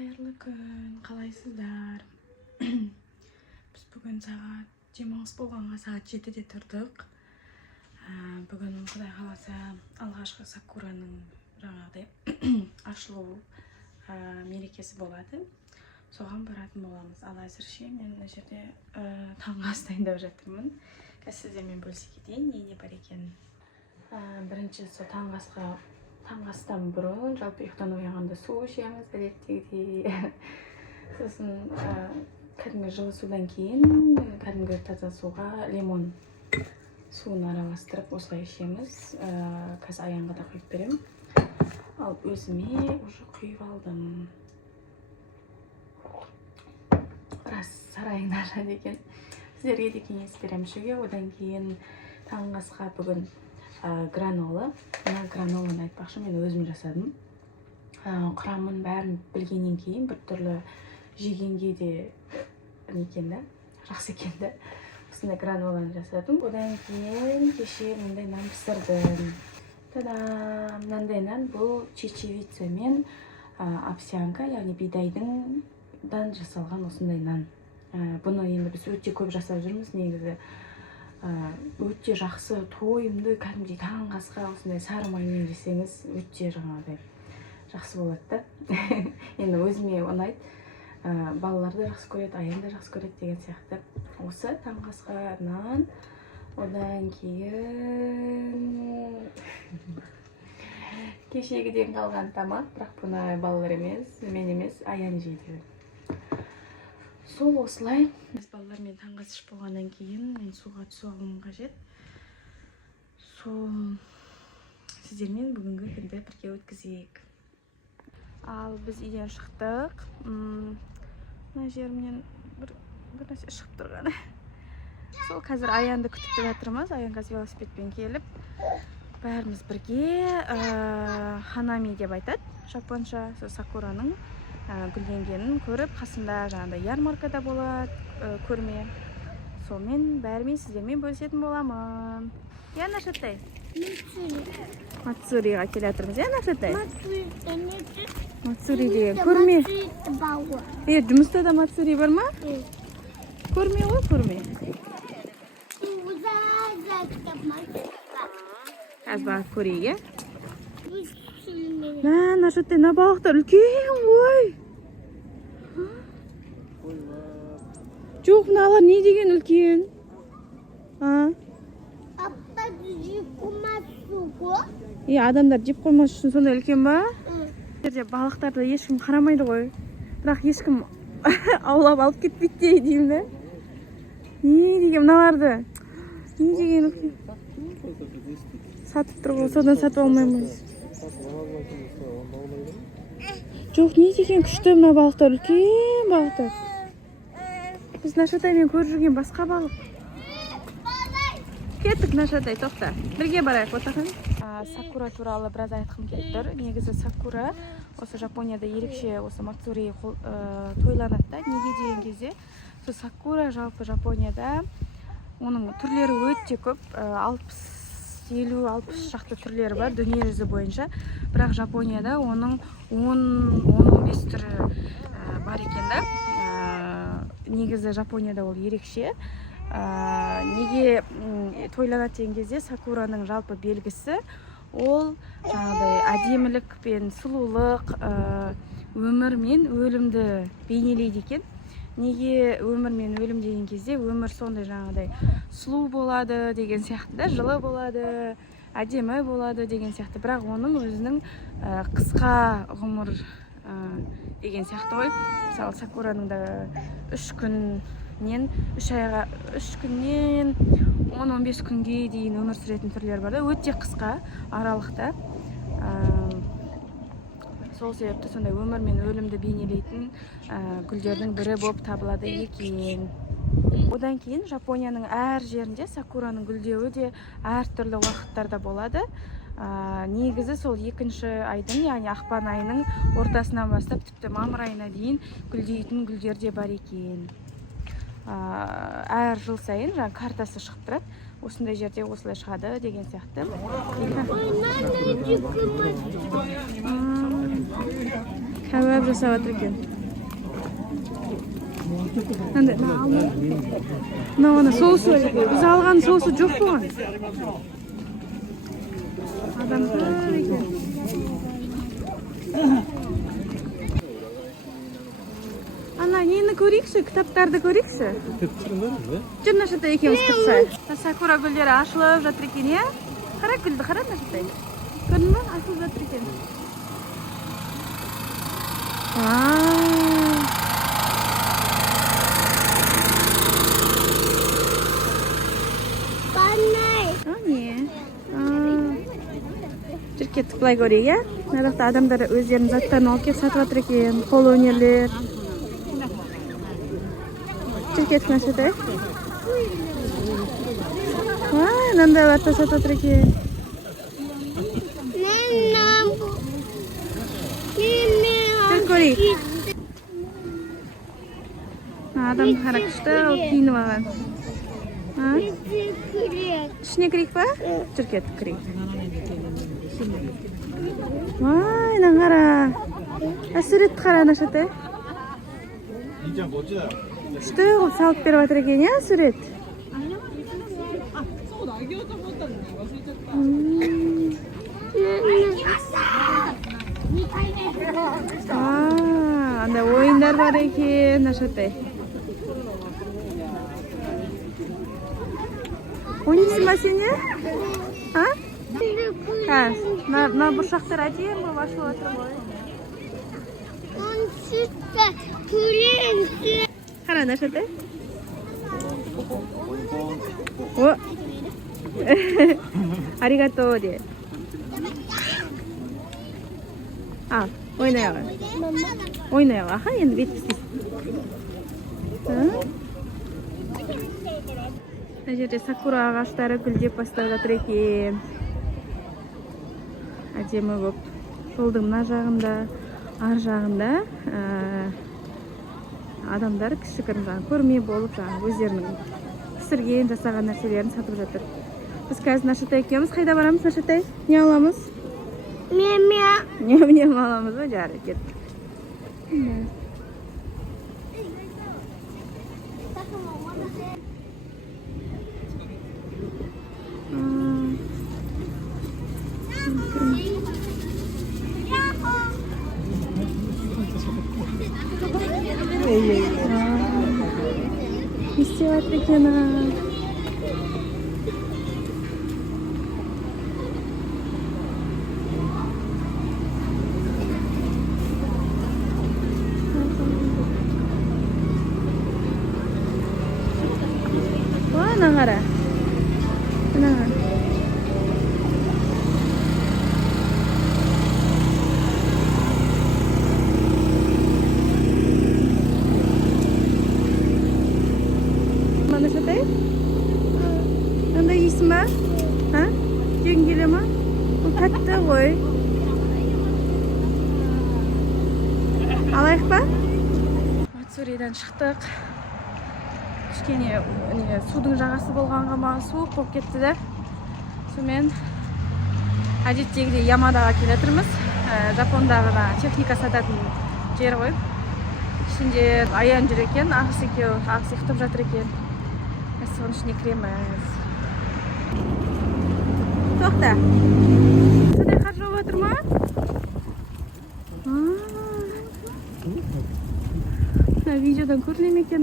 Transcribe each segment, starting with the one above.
Қайырлы күн, қалайсыздар? Біз бүгін сағат демалыс болғанға сағат 7-де тұрдық. Бүгін Құдай қаласа алғашқы сакураның жаңағыдай ашылу мерекесі болады. Соған баратын боламыз. Ал әзірше мен мына жерде таңғы ас дайындап жатырмын. Сіздермен бөлісе кетейін, не бар екен. Бірінші сол таңғы астан бұрын жалпы ұйықтан оянғанда су ішеміз әдеттегідей. Сосын кәдімгі жылы судан кейін кәдімгі таза суға лимон суын араластырып осылай ішеміз. Қазір Аянға да құйып беремін. Ал өзіме уже құйып алдым. Рас сарайың нашар екен. Сіздерге де кеңес беремін ішуге. Одан кейін таңғы асқа бүгін гранола. Мына граноланы айтпақшы мен өзім жасадым. Құрамын бәрін білгеннен кейін біртүрлі жегенге де жақсы екен да. Осындай граноланы жасадым. Одан кейін кеше мындай нан пісірдім. Та-дам! Мынандай нан бұл чечевица мен овсянка, яғни бидайдан жасалған осындай нан. Бұны енді біз өте көп жасап жүрміз негізі. Өте жақсы тойымды кәдімгідей таңғы асқа осындай сары маймен жесеңіз өте жаңағыдай жақсы болады да. Енді өзіме ұнайды. Балалар да жақсы көреді, Аян да жақсы көреді деген сияқты. Осы таңғы асқа нан, одан кейін кешегіден қалған тамақ, бірақ бұны балалар емес, мен емес, Аян жейді. Сол осылай. Біз балалармен таңғы ас ішіп болғаннан кейін мен суға түсу алуым қажет. Сол сіздермен бүгінгі күнді бірге өткізейік. Ал біз үйден шықтық. Мына жерімнен бір нәрсе шығып тұрғаны. Сол қазір Аянды күтіп жатырмыз. Аян қазір велосипедпен келіп, бәріміз бірге ханами деп айтады жапонша, сакураның гүлденгенін көріп, қасында жаңағыдай ярмаркада болады көрме. Сонымен бәрімен сіздермен бөлісетін боламын. Нашатай? Мацуриға келе жатырмыз, Нашатай? Мацури деген көрме. Жұмыста да Мацури бар ма? Көрме ғой, көрме. Қазір бағып көрейік, Нашатай, на балықтар үлкен ғой. Жоқ, мыналар не деген үлкен? Адамдар жеп қоймас үшін сондай үлкен ба? Балықтарды ешкім қарамайды ғой. Бірақ ешкім аулап алып кетпейді деймін да. Не деген мыналарды? Не деген үлкен? Сатып тұр ғой, содан сатып алмаймыз. Жоқ, не деген күшті мына балықтар, үлкен балықтар. Біз Нашатаймен көріп жүрген басқа балық. Кеттік, Нашатай, тоқта. Бірге барайық, отақын. Сакура туралы біраз айтқым келіп тұр. Негізі сакура осы Жапонияда ерекше осы мацури тойланады да. Неге деген кезде сол сакура жалпы Жапонияда оның түрлері өте көп, 50-60 шақты түрлері бар дүние жүзі бойынша. Бірақ Жапонияда оның 10-15 түрі бар екен да. Негізі Жапонияда ол ерекше. Неге тойланады деген кезде сакураның жалпы белгісі ол жаңағыдай әдемілік пен сұлулық, өмір мен өлімді бейнелейді екен. Неге өмір мен өлім деген кезде өмір сондай жаңағыдай сұлу болады деген сияқты, жылы болады, әдемі болады деген сияқты. Бірақ оның өзінің қысқа ғұмыр деген сияқты ғой. Мысалы сакураның да 3 күннен 10-15 күнге дейін өмір сүретін түрлері бар да, өте қысқа аралықта. Сол себепті сондай өмір мен өлімді бейнелейтін гүлдердің бірі болып табылады екен. Одан кейін Жапонияның әр жерінде сакураның гүлдеуі де әртүрлі уақыттарда болады. Негізі сол 2-ші айдың, яғни ақпан айының ортасынан бастап тіпті мамыр айына дейін гүлдейтін гүлдер де бар екен. Әр жыл сайын жаңа картасы шығып тұрады. Осындай жерде осылай шығады деген сияқты. Kebap жасап жатыр екен. Андай, мына соусы бар екен. Біз алған соусы жоқ болған. Адамдар екен. Ана, нені көрейікші, кітаптарды көрейікші. Жүр Нашатай екеуміз кітсай. Сакура гүлдері ашылып жатыр екен, е? Қара гүлді, қара Нашатай. Көрдің бе? Ашылып жатыр екен. Жүр кеттік былай көрейік, е? Мына жақта адамдар өздерінің заттарын алып келіп сатып жатыр екен, қол өнерлер. Жүр кеттік Нашатай. Мынандай бартта сатып жатыр екен. Жүр көрейік. Адам қара күшті, ол киініп алған. Ішіне кірейік па? Жүр кеттік кірейік. Мына қара. Суретті қара Нашатай. Күшті қылып салып беріп жатыр екен, е, сурет. Андай ойындар бар екен, Нашатай. Ойнайсың ба сен, е? Мына бұршақтар әдемі болып ашылып жатыр ғой. Қара Нашатай. Аригато де. Ойнай аға. Ойнай аға. Аха, енді бет пістейсің. Мына жерде сакура ағаштары гүлдеп бастап жатыр екен. Әдемі болып. Жолдың мына жағында, ар жағында адамдар кішігірім жаңағы көрме болып, жаңағы өздерінің пісірген, жасаған нәрселерін сатып жатыр. Біз қазір Нашатай екеуміз қайда барамыз, Нашатай? Не аламыз? Мем аламыз ба? Жары кеттік. Не істеп жатыр екен? Ана қара. Нашатай? Анда дейсің ба? Жегің келе ма? Бұл тәтті ғой. Алайық ба? Мацуридан шықтық. Кішкене судың жағасы болғанға маған суық болып кетті де. Сонымен әдеттегідей Ямадаға келе жатырмыз. Жапондағы техника сататын жер ғой. Ішінде аян жүр екен, ағыс екеу, ағыс ұйықтап жатыр екен. Соның ішіне кіреміз. Тоқта. Садай қар жауып жатыр ма? Видеодан көрінем екен.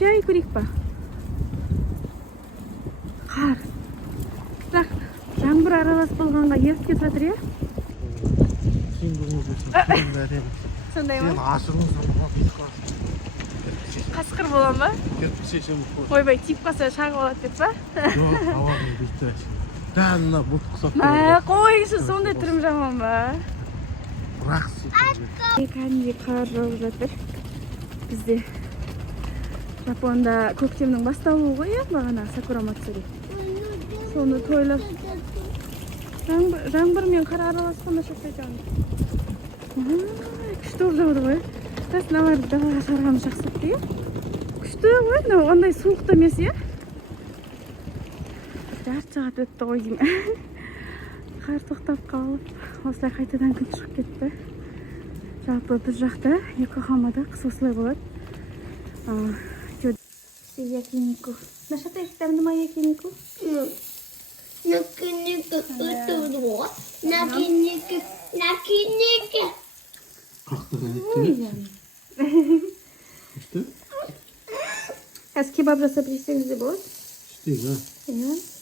Жай көрейік па? Қар. Бірақ жаңбыр аралас болғанға еріп кетіп жатыр, е? Сондай ма? Сен ашығың сұрға бейт қаласың. Қасқыр болам ба? Кетіп шешем ұқпады. Ойбай, тиіп қалса шағып алады деп па? Жоқ, ауаның бейті әшін. Дәнна бұт құсап Қойшы, сондай түрім жаман ба? Бірақ сүйтім. Кәдімгідей қар жауып жатыр. Бізде Жапонда көктемнің басталуы ғой, бағана Сакура Мацури. Соны тойлап. Жаңбыр мен қар араласқан Нашатай жағын. Күшті болып жауды ғой. Мыналарды далаға шығарғанды жақсы етті, күшті ғой, ондай суықты емес, е? Жарты сағат өтті ғой деймін. Қар тоқтап қалып, осылай қайтадан күн шығып кетті. Жалпы біз жақта Йокохамада қыс осылай болады. Якинику. Нашата там нема якинику? Накиники, это накиники, накиники. Kalktı gitti. İşte. Аз кебаб жасап жесеңіз де болады. İşte ha. Иә.